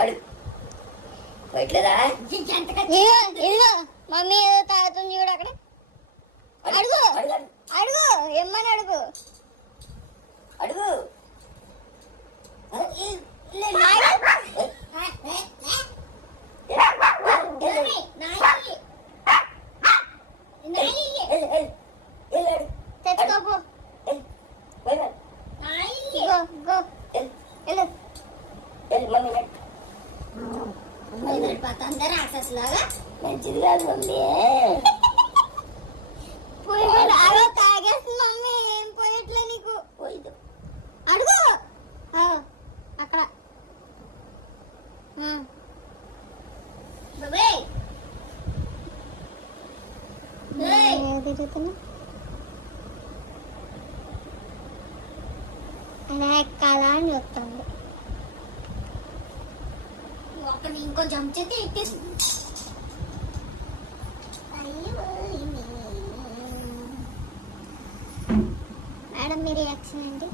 అడుగు పోయట్లేదా? మమ్మీ ఏదో తాగుతుంది చూడు అక్కడ. అడుగు అడుగు ఏమని అడుగు అడుగు. తెచ్చుకోపో. మంచిది కాదు మమ్మీ. తాగేస్తుంది మమ్మీ. ఏం పోయట్లే నీకు. పోయిదు అడుగు అక్కడ. తిరుగుతున్నా అలా ఎక్కాలా అని చెప్తాను. ఒక్కడిని ఇంకో జంప్ చేస్తే ఎక్కేసి. మేడం మీ రియాక్షన్ ఏంటి?